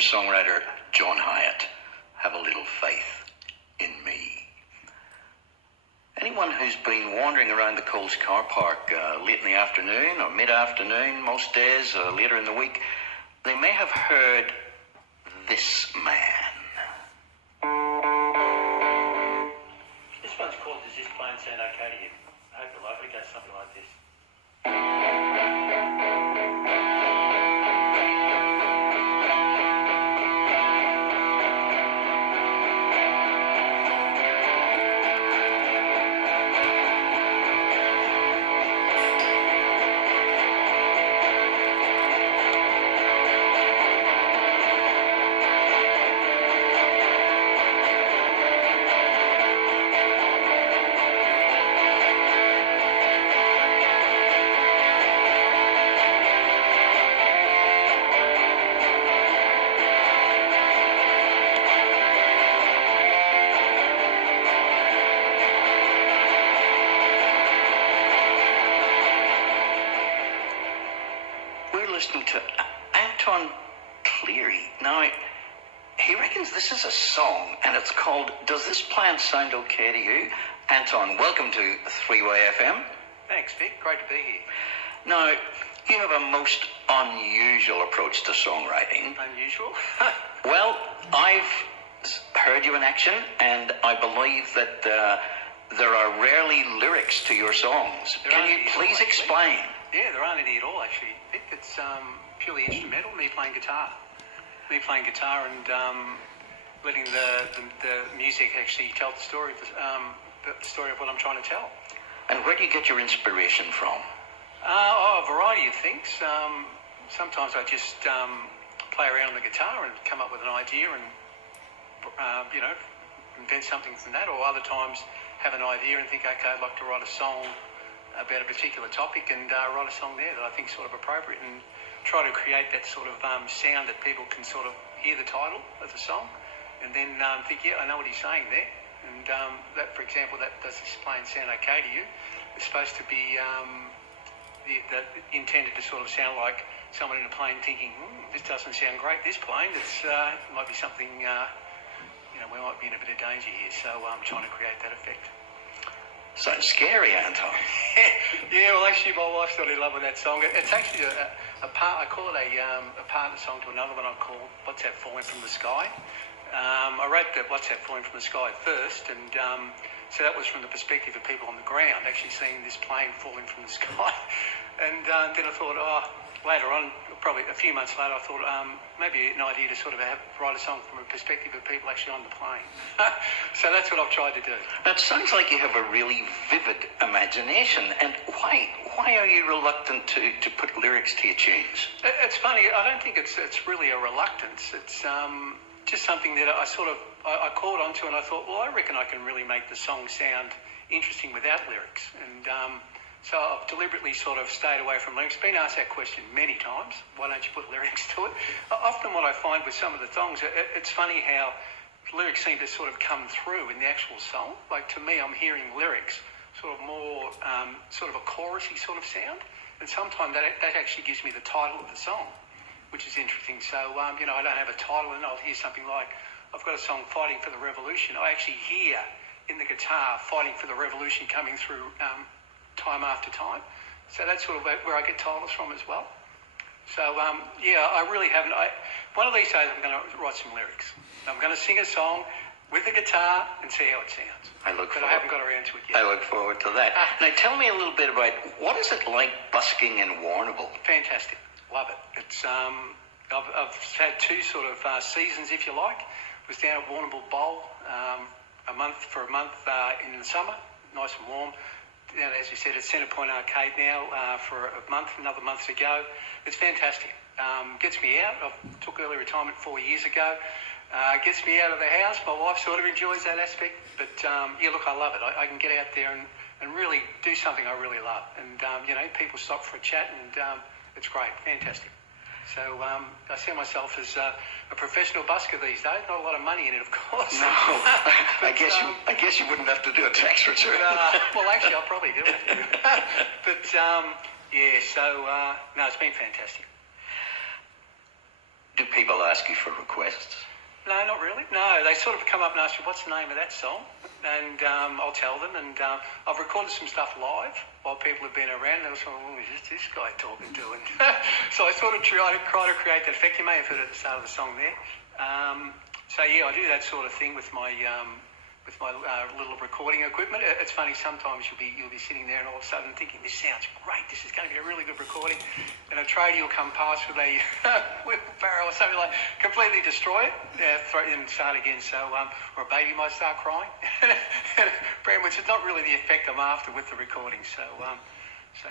singer-songwriter John Hyatt, Have a Little Faith in Me. Anyone who's been wandering around the Coles car park late in the afternoon or mid-afternoon, most days, later in the week, they may have heard this man. This one's called Does This Plane Sound Okay to You? I hope you like it. It goes something like this. Listening to Anton Cleary. Now, he reckons this is a song, and it's called Does This Plan Sound Okay to You? Anton, welcome to 3-Way FM. Thanks, Vic. Great to be here. Now, you have a most unusual approach to songwriting. Unusual? Well, I've heard you in action, and I believe that there are rarely lyrics to your songs. Can you please explain? Yeah, there aren't any at all, actually. It's purely instrumental, me playing guitar. And letting the music actually tell the story of what I'm trying to tell. And where do you get your inspiration from? A variety of things. Sometimes I just play around on the guitar and come up with an idea and, invent something from that. Or other times have an idea and think, okay, I'd like to write a song about a particular topic and write a song there that I think is sort of appropriate and try to create that sort of sound that people can sort of hear the title of the song and then think, yeah, I know what he's saying there. And that, for example, that Does This Plane Sound Okay to You? It's supposed to be intended to sort of sound like someone in a plane thinking, this doesn't sound great, this plane. It might be something, we might be in a bit of danger here. So I'm trying to create that effect. Sounds scary, Anton. Yeah, well, actually, my wife's not in love with that song. It's actually a part. I call it a partner song to another one I call "What's That Falling from the Sky." I wrote that "What's That Falling from the Sky" first, and so that was from the perspective of people on the ground, actually seeing this plane falling from the sky. And then I thought, later on, probably a few months later, I thought maybe an idea to sort of write a song from a perspective of people actually on the plane. So that's what I've tried to do. Now, it sounds like you have a really vivid imagination. And why are you reluctant to put lyrics to your tunes? It's funny. I don't think it's really a reluctance. It's just something that I caught onto, and I thought, well, I reckon I can really make the song sound interesting without lyrics. And so I've deliberately sort of stayed away from lyrics. Been asked that question many times. Why don't you put lyrics to it? Often what I find with some of the songs, it's funny how lyrics seem to sort of come through in the actual song. Like, to me, I'm hearing lyrics sort of more sort of a chorusy sort of sound. And sometimes that actually gives me the title of the song, which is interesting. So, I don't have a title, and I'll hear something like, I've got a song, Fighting for the Revolution. I actually hear in the guitar, Fighting for the Revolution coming through time after time. So that's sort of where I get titles from as well. So, I really haven't. One of these days I'm going to write some lyrics. I'm going to sing a song with the guitar and see how it sounds. I haven't got around to it yet. I look forward to that. Now, tell me a little bit about, what is it like busking in Warrnambool? Fantastic. Love it. It's I've had two sort of seasons, if you like. Was down at Warrnambool Bowl a month in the summer, nice and warm. Down, as you said, at Centre Point Arcade now for another month to go. It's fantastic. Gets me out. I took early retirement 4 years ago. Gets me out of the house. My wife sort of enjoys that aspect. But, look, I love it. I can get out there and really do something I really love. And, people stop for a chat, and it's great. Fantastic. So I see myself as a professional busker these days. Not a lot of money in it, of course. No, but, I guess you wouldn't have to do a tax return. Well, actually, I'll probably do it. But no, it's been fantastic. Do people ask you for requests? No, not really. No, they sort of come up and ask me, what's the name of that song? And I'll tell them. And I've recorded some stuff live while people have been around. They were sort of, who's this guy talking to? And so I sort of try to create that effect. You may have heard it at the start of the song there. So yeah, I do that sort of thing with my little recording equipment. It's funny, sometimes you'll be sitting there and all of a sudden thinking, this sounds great, this is going to be a really good recording, and a tradie will come past with a wheelbarrow or something, like completely destroy it, throw it and start again. So or a baby might start crying, which is not really the effect I'm after with the recording. So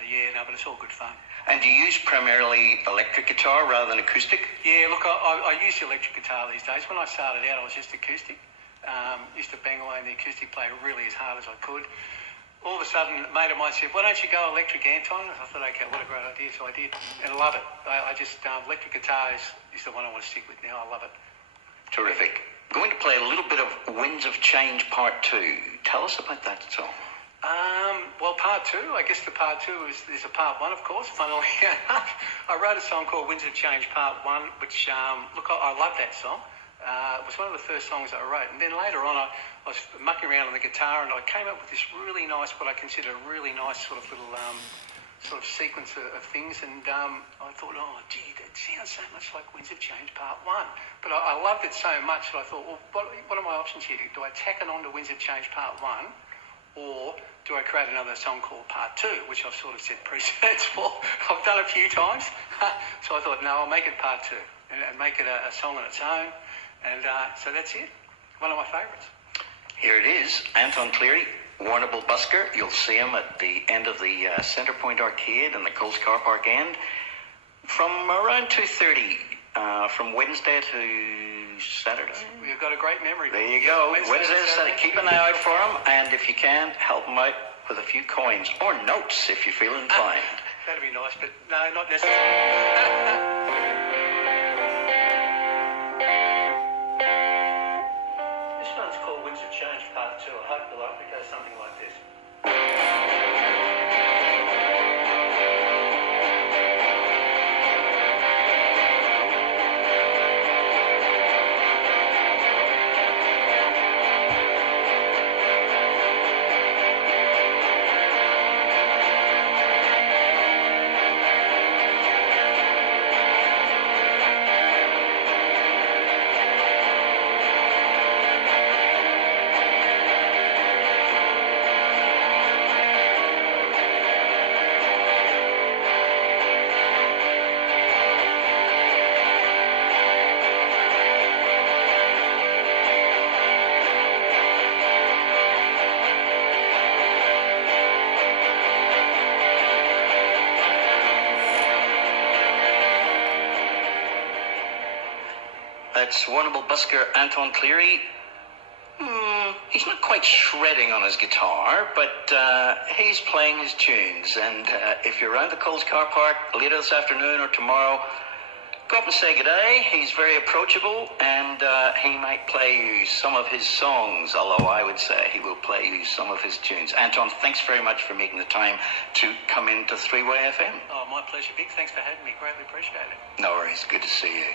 yeah, no, but it's all good fun. And do you use primarily electric guitar rather than acoustic? Yeah, look, I use the electric guitar these days. When I started out, I was just acoustic. Used to bang away on the acoustic, play really as hard as I could. All of a sudden, a mate of mine said, why don't you go electric, Anton? I thought, okay, what a great idea. So I did, and I love it. I just, electric guitar is the one I want to stick with now. I love it. Terrific. Going to play a little bit of Winds of Change Part 2. Tell us about that song. Well, Part 2, I guess the Part 2 is a Part 1, of course, funnily enough. I wrote a song called Winds of Change Part 1, which, look, I love that song. It was one of the first songs I wrote. And then later on, I was mucking around on the guitar and I came up with this really nice, what I consider a really nice sort of little sort of sequence of things. And I thought, oh, gee, that sounds so much like Winds of Change Part 1. But I loved it so much that I thought, well, what are my options here? Do I tack it on to Winds of Change Part 1? Or do I create another song called Part 2, which I've sort of set precedents for? I've done a few times. So I thought, no, I'll make it Part 2 and make it a song on its own. And so that's it. One of my favourites. Here it is, Anton Cleary, Warrnambool Busker. You'll see him at the end of the Centre Point Arcade and the Coles Car Park end from around 2:30, from Wednesday to Saturday. We've got a great memory. There you go. Wednesday to Saturday. Keep an eye out for him, and if you can, help him out with a few coins or notes if you feel inclined. That'd be nice, but no, not necessarily. This one's called Winds of Change Part 2. I hope you like it. It goes something like this. That's Warrnambool Busker Anton Cleary. He's not quite shredding on his guitar, but he's playing his tunes. And if you're around the Coles Car Park later this afternoon or tomorrow, go up and say good day. He's very approachable, and he might play you some of his songs, although I would say he will play you some of his tunes. Anton, thanks very much for making the time to come into Three-Way FM. Oh, my pleasure, Vic. Thanks for having me. Greatly appreciate it. No worries. Good to see you.